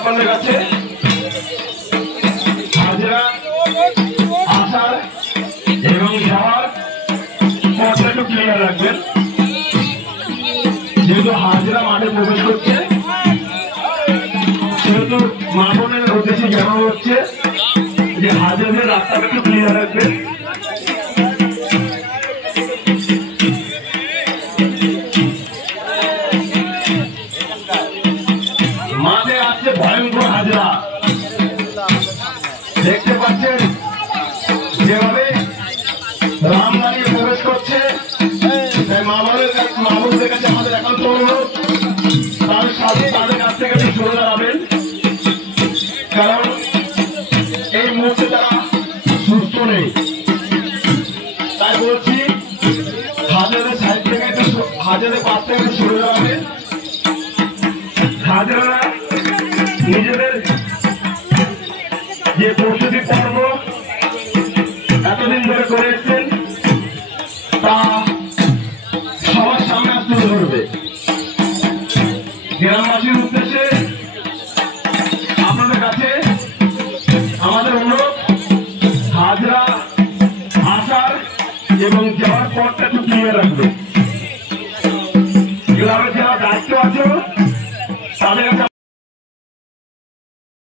আপনাদের কাছে হাজরা আসার এবং যাওয়ার পথটা একটু ক্লিয়ার রাখবেন। যেহেতু হাজরা মাঠে প্রবেশ করছে সেহেতু মা বোনের উদ্দেশ্যে জানানো হচ্ছে যে হাজরাদের রাস্তাটা একটু ক্লিয়ার রাখবেন। মাঠে আসছে ভয়ঙ্কর হাজরা, দেখতে পাচ্ছেন যেভাবে রাম দাঁড়িয়ে প্রবেশ করছে। তাই মা বোনদের কাছে আমাদের একান্ত অনুরোধ তাদের সাথে তাদের কাছ থেকে একটু সরে দাঁড়াবেন, কারণ এই মুহূর্তে তারা সুস্থ নেই। তাই বলছি হাজারের সাইড থেকে একটু হাজারের পাশ থেকে একটু সরে দাঁড়াবেন। হাজারা নিজেদের যে প্রস্তুতি পর্ব এতদিন ধরে করে এসছেন তা সবার সামনে তুলে ধরবে। গ্রামবাসীর উদ্দেশ্যে আপনাদের কাছে আমাদের অনুরোধ হাজরা আসার এবং যাওয়ার পথটা একটু ক্লিয়ার রাখবে। গ্রামে